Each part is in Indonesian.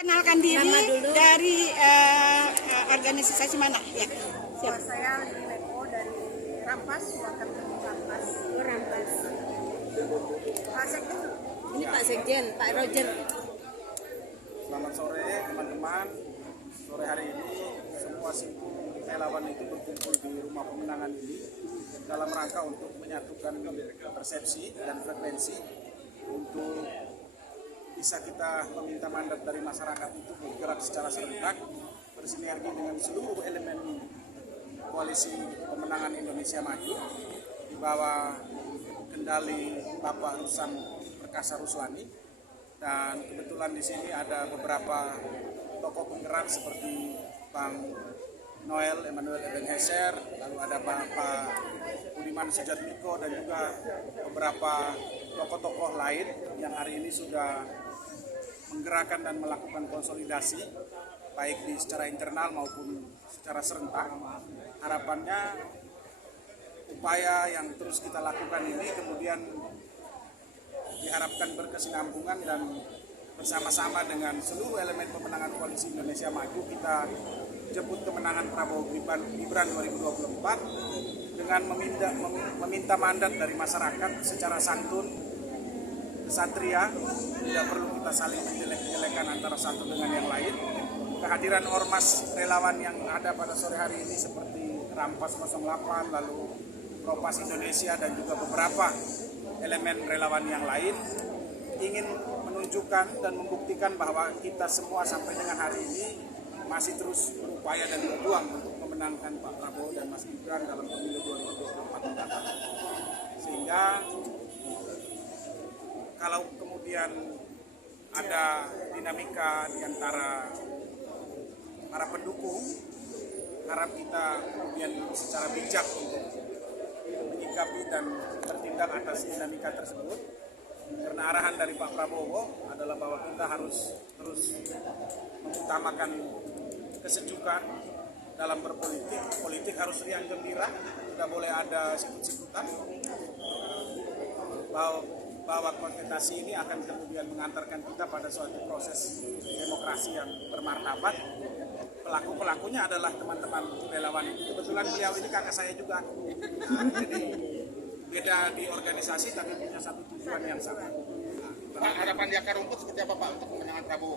Kenalkan diri dari organisasi mana? Ya. Siap. Saya Lili Leko dari Rampas, Wakil Rampas. Rampas. Pak Sekjen. Ini Pak Sekjen, Pak Roger. Selamat sore teman-teman. Sore hari ini semua simpul relawan itu berkumpul di rumah pemenangan ini dalam rangka untuk menyatukan persepsi dan frekuensi untuk bisa kita meminta mandat dari masyarakat itu bergerak secara serentak, bersinergi dengan seluruh elemen koalisi pemenangan Indonesia Maju di bawah kendali Bapak Ruslan Perkasa Ruswani. Dan kebetulan di sini ada beberapa tokoh penggerak seperti Bang Noel Emmanuel Ebenezer, lalu ada Bapak Budiman Sujatmiko dan juga beberapa tokoh-tokoh lain yang hari ini sudah menggerakkan dan melakukan konsolidasi baik di secara internal maupun secara serentak. Harapannya upaya yang terus kita lakukan ini kemudian diharapkan berkesinambungan dan bersama-sama dengan seluruh elemen pemenangan koalisi Indonesia Maju kita jemput kemenangan Prabowo Gibran 2024 dengan meminta mandat dari masyarakat secara santun, kesatria, tidak perlu kita saling menjelek-jelekan antara satu dengan yang lain. Kehadiran ormas relawan yang ada pada sore hari ini seperti Rampas 08, lalu Propas Indonesia dan juga beberapa elemen relawan yang lain ingin menunjukkan dan membuktikan bahwa kita semua sampai dengan hari ini masih terus berupaya dan berjuang untuk memenangkan Pak Prabowo dan Mas Gibran dalam pemilu 2024 mendatang. Sehingga kalau kemudian ada dinamika di antara para pendukung, harap kita kemudian secara bijak untuk menyikapi dan bertindak atas dinamika tersebut. Karena arahan dari Pak Prabowo adalah bahwa kita harus terus mengutamakan kesejukan dalam berpolitik. Politik harus riang gembira, tidak boleh ada sikut-sikutan. Bahwa kontestasi ini akan kemudian mengantarkan kita pada suatu proses demokrasi yang bermartabat. Pelaku-pelakunya adalah teman-teman relawan ini. Kebetulan beliau ini kakak saya juga. Jadi beda di organisasi tapi punya satu tujuan yang sama. Pak, harapan di akar rumput seperti apa Pak untuk kemenangan Prabowo?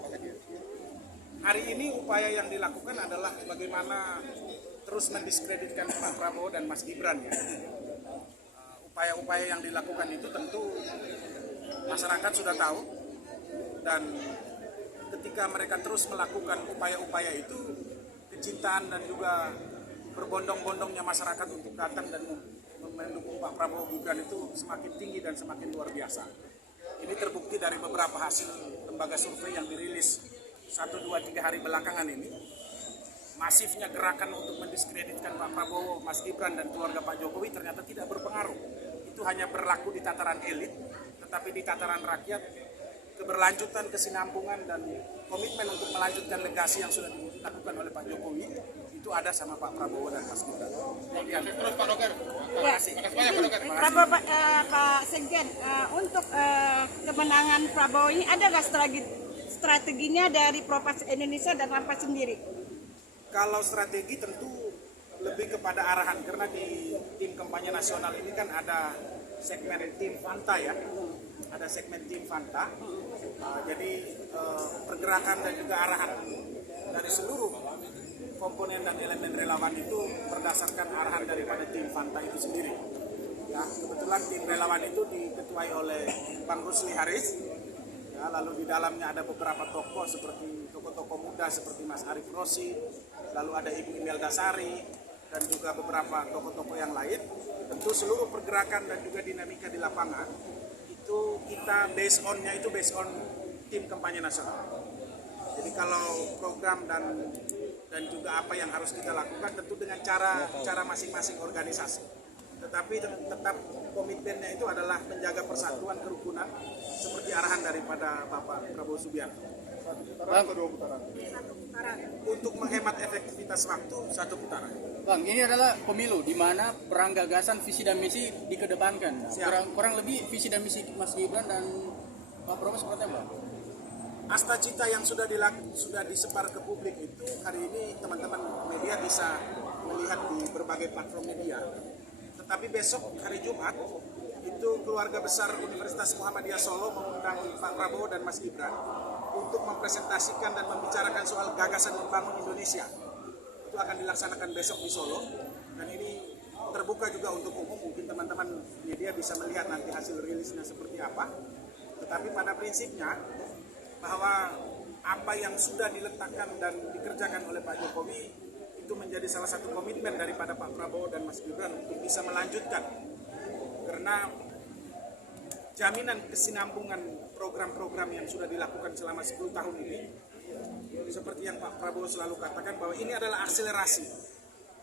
Hari ini upaya yang dilakukan adalah bagaimana terus mendiskreditkan Pak Prabowo dan Mas Gibran ya. Upaya-upaya yang dilakukan itu tentu masyarakat sudah tahu, dan ketika mereka terus melakukan upaya-upaya itu, kecintaan dan juga berbondong-bondongnya masyarakat untuk datang dan mendukung Pak Prabowo Gibran itu semakin tinggi dan semakin luar biasa. Ini terbukti dari beberapa hasil lembaga survei yang dirilis 1, 2, 3 hari belakangan ini. Masifnya gerakan untuk mendiskreditkan Pak Prabowo, Mas Gibran dan keluarga Pak Jokowi ternyata tidak berpengaruh. Itu hanya berlaku di tataran elit, tetapi di tataran rakyat keberlanjutan, kesinambungan dan komitmen untuk melanjutkan legasi yang sudah dilakukan oleh Pak Jokowi itu ada sama Pak Prabowo dan Mas Gibran. Terus Pak Roger. Terima kasih. Prabowo, Pak Sekjen, untuk kemenangan Prabowo ini ada nggak strateginya dari Propas Indonesia dan Rampas sendiri? Kalau strategi tentu lebih kepada arahan, karena di tim kampanye nasional ini kan ada segmen tim Fanta ya, ada segmen tim Fanta. Jadi pergerakan dan juga arahan dari seluruh komponen dan elemen relawan itu berdasarkan arahan daripada tim Fanta itu sendiri. Ya, kebetulan tim relawan itu diketuai oleh Bang Rusli Haris. Ya, lalu di dalamnya ada beberapa tokoh seperti tokoh-tokoh muda seperti Mas Arief Rosi, lalu ada Ibu Imelda Sari, dan juga beberapa tokoh-tokoh yang lain. Tentu seluruh pergerakan dan juga dinamika di lapangan itu kita based on tim kampanye nasional. Jadi kalau program dan juga apa yang harus kita lakukan tentu dengan cara masing-masing organisasi. Tetapi tetap komitmennya itu adalah menjaga persatuan, kerukunan seperti arahan daripada Bapak Prabowo Subianto. Bang, kedua putaran. Untuk menghemat efektivitas waktu, 1 putaran. Bang, ini adalah pemilu di mana perang gagasan, visi dan misi dikedepankan. Kurang lebih visi dan misi Mas Gibran dan Pak Prabowo seperti apa? asta cita yang sudah disebar ke publik itu hari ini teman-teman media bisa melihat di berbagai platform media. Tetapi besok hari Jumat itu keluarga besar Universitas Muhammadiyah Solo mengundang Pak Prabowo dan Mas Gibran untuk mempresentasikan dan membicarakan soal gagasan membangun Indonesia. Itu akan dilaksanakan besok di Solo dan ini terbuka juga untuk umum. Mungkin teman-teman media bisa melihat nanti hasil rilisnya seperti apa. Tetapi pada prinsipnya bahwa apa yang sudah diletakkan dan dikerjakan oleh Pak Jokowi itu menjadi salah satu komitmen daripada Pak Prabowo dan Mas Gibran untuk bisa melanjutkan. Karena jaminan kesinambungan program-program yang sudah dilakukan selama 10 tahun ini, seperti yang Pak Prabowo selalu katakan bahwa ini adalah akselerasi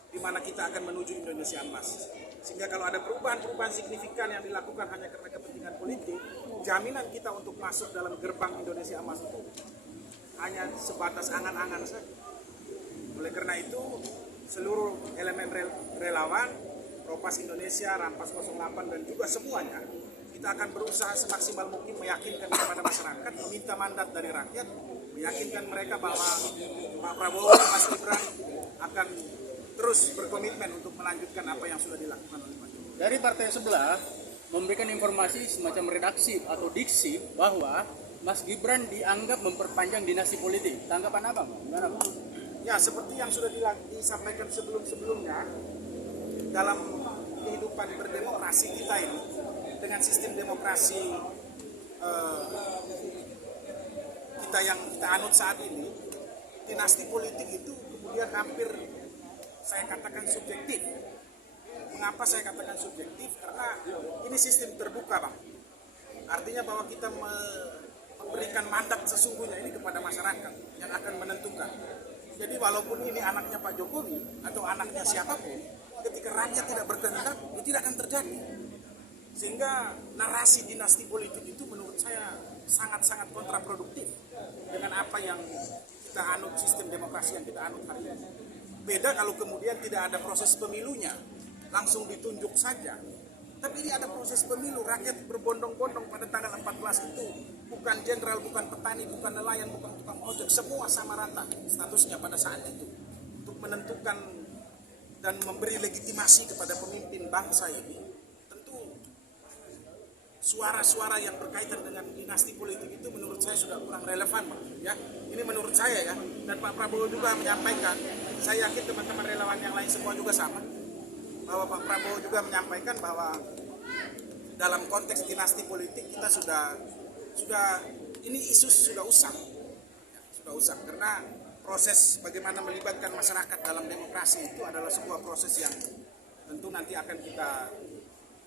di mana kita akan menuju Indonesia emas. Sehingga kalau ada perubahan-perubahan signifikan yang dilakukan hanya karena kepentingan politik, jaminan kita untuk masuk dalam gerbang Indonesia emas itu hanya sebatas angan-angan saja. Oleh karena itu, seluruh elemen relawan, Propas Indonesia, Rampas 08 dan juga semuanya, kita akan berusaha semaksimal mungkin meyakinkan kepada masyarakat, meminta mandat dari rakyat, meyakinkan mereka bahwa Pak Prabowo dan Mas Gibran akan terus berkomitmen untuk melanjutkan apa yang sudah dilakukan oleh Pak Jokowi. Dari partai sebelah memberikan informasi semacam redaksi atau diksi bahwa Mas Gibran dianggap memperpanjang dinasti politik. Tanggapan apa, Bang? Gimana, Bang? Ya, seperti yang sudah disampaikan sebelum-sebelumnya, dalam kehidupan berdemokrasi kita ini, dengan sistem demokrasi kita yang kita anut saat ini, dinasti politik itu kemudian hampir saya katakan subjektif. Mengapa saya katakan subjektif? Karena ini sistem terbuka, Bang. Artinya bahwa kita memberikan mandat sesungguhnya ini kepada masyarakat yang akan menentukan. Jadi walaupun ini anaknya Pak Jokowi atau anaknya siapapun, ketika rakyat tidak berkehendak, itu tidak akan terjadi. Sehingga narasi dinasti politik itu menurut saya sangat-sangat kontraproduktif dengan apa yang kita anut, sistem demokrasi yang kita anut hari ini. Beda kalau kemudian tidak ada proses pemilunya, langsung ditunjuk saja. Tapi ini ada proses pemilu, rakyat berbondong-bondong pada tanggal 14 itu. Bukan jenderal, bukan petani, bukan nelayan, bukan tukang ojek, semua sama rata statusnya pada saat itu. Untuk menentukan dan memberi legitimasi kepada pemimpin bangsa ini. Tentu suara-suara yang berkaitan dengan dinasti politik itu menurut saya sudah kurang relevan, ya. Ini menurut saya ya, dan Pak Prabowo juga menyampaikan, saya yakin teman-teman relawan yang lain semua juga sama, bahwa Pak Prabowo juga menyampaikan bahwa dalam konteks dinasti politik kita sudah ini isu sudah usang, karena proses bagaimana melibatkan masyarakat dalam demokrasi itu adalah sebuah proses yang tentu nanti akan kita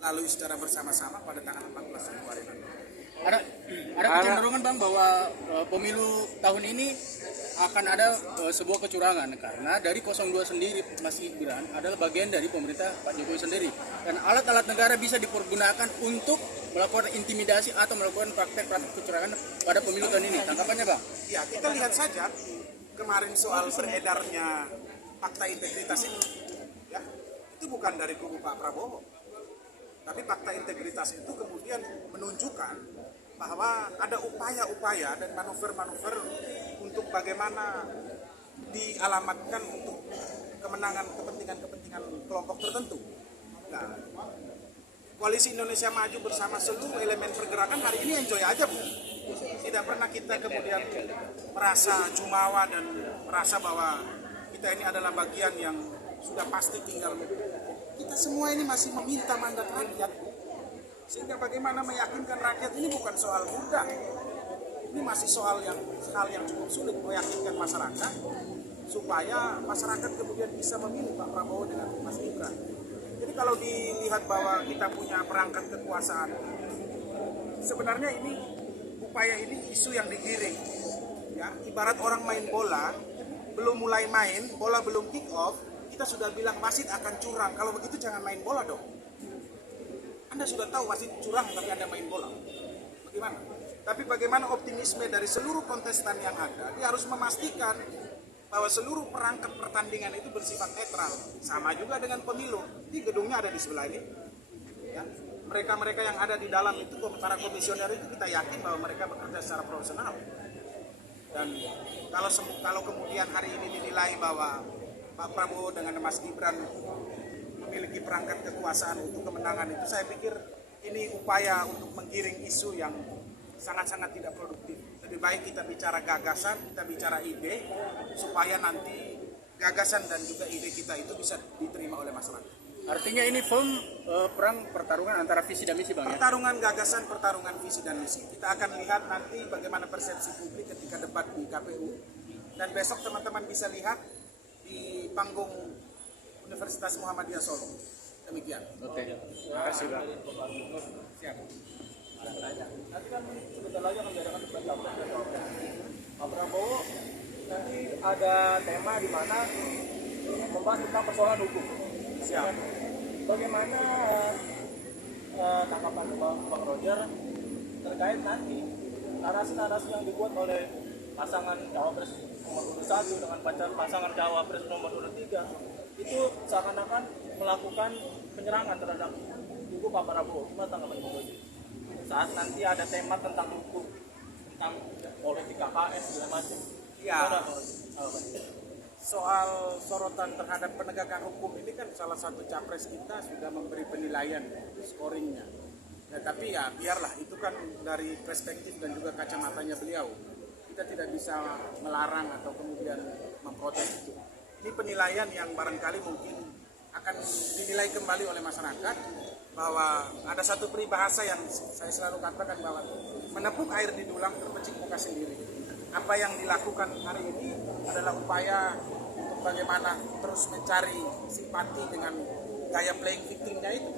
lalui secara bersama-sama pada tanggal 14 Februari nanti. Ada kecenderungan, Bang, bahwa pemilu tahun ini akan ada sebuah kecurangan karena dari 02 sendiri Mas Gibran adalah bagian dari pemerintah Pak Jokowi sendiri dan alat-alat negara bisa dipergunakan untuk melakukan intimidasi atau melakukan praktek-praktek kecurangan pada pemilu tahun ini. Tanggapannya, Bang? Ya, kita lihat saja kemarin soal beredarnya fakta integritas ini, ya, itu bukan dari kubu Pak Prabowo, tapi fakta integritas itu kemudian menunjukkan bahwa ada upaya-upaya dan manuver-manuver untuk bagaimana dialamatkan untuk kemenangan kepentingan kelompok tertentu. Nah, Koalisi Indonesia Maju bersama seluruh elemen pergerakan hari ini enjoy aja, Bu. Tidak pernah kita kemudian merasa jumawa dan merasa bahwa kita ini adalah bagian yang sudah pasti tinggal. Kita semua ini masih meminta mandat rakyat. Sehingga bagaimana meyakinkan rakyat ini bukan soal mudah. Ini masih hal yang cukup sulit meyakinkan masyarakat supaya masyarakat kemudian bisa memilih Pak Prabowo dengan Mas Gibran. Jadi kalau dilihat bahwa kita punya perangkat kekuasaan, sebenarnya ini upaya ini isu yang digiring. Ya, ibarat orang main bola, belum mulai main, bola belum kick off, kita sudah bilang wasit akan curang. Kalau begitu jangan main bola dong. Anda sudah tahu wasit curang tapi Anda main bola. Bagaimana? Tapi bagaimana optimisme dari seluruh kontestan yang ada? Dia harus memastikan bahwa seluruh perangkat pertandingan itu bersifat netral. Sama juga dengan pemilu. Ini gedungnya ada di sebelah ini. Ya. Mereka-mereka yang ada di dalam itu, para komisioner itu kita yakin bahwa mereka bekerja secara profesional. Dan kalau kemudian hari ini dinilai bahwa Pak Prabowo dengan Mas Gibran memiliki perangkat kekuasaan untuk kemenangan itu, saya pikir ini upaya untuk menggiring isu yang sangat-sangat tidak produktif. Lebih baik kita bicara gagasan, kita bicara ide, supaya nanti gagasan dan juga ide kita itu bisa diterima oleh masyarakat. Artinya ini pertarungan antara visi dan misi, Bang, ya? Pertarungan gagasan, pertarungan visi dan misi. Kita akan lihat nanti bagaimana persepsi publik ketika debat di KPU. Dan besok teman-teman bisa lihat di panggung Universitas Muhammadiyah Solo. Demikian. Oke. Terima kasih, Bang. Siap. Nanti kan sebentar lagi akan diadakan debat capres dan cawapres. Pak Prabowo nanti ada tema di mana membahas tentang persoalan hukum. Siap. Bagaimana tanggapan Bang Roger terkait nanti narasi-narasi yang dibuat oleh pasangan cawapres nomor 1 dengan pasangan cawapres nomor 3 itu seakan-akan melakukan penyerangan terhadap kubu Pak Prabowo. Gimana tanggapan Bang Roger? Saat nanti ada tema tentang hukum, tentang politik KKN segala macam. Ya. Soal sorotan terhadap penegakan hukum ini kan salah satu capres kita sudah memberi penilaian scoringnya. Ya, tapi ya biarlah, itu kan dari perspektif dan juga kacamatanya beliau. Kita tidak bisa melarang atau kemudian memprotes itu. Ini penilaian yang barangkali mungkin akan dinilai kembali oleh masyarakat, bahwa ada satu peribahasa yang saya selalu katakan, bahwa menepuk air di dulang terpecik muka sendiri. Apa yang dilakukan hari ini adalah upaya untuk bagaimana terus mencari simpati dengan gaya playing victimnya itu.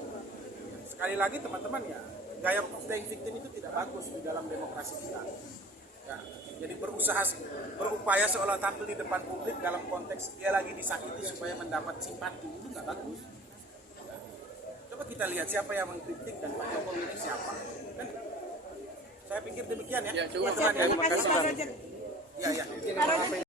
Sekali lagi teman-teman, ya, gaya playing victim itu tidak bagus di dalam demokrasi kita. Ya, jadi berupaya seolah tampil di depan publik dalam konteks dia lagi disakiti supaya mendapat simpati, itu nggak bagus. Coba kita lihat siapa yang mengkritik dan Pak Jokowi ini siapa. Kan? Saya pikir demikian ya. Ya, cukup. Terima kasih Pak Roger. Ya, ya. Pak Roger.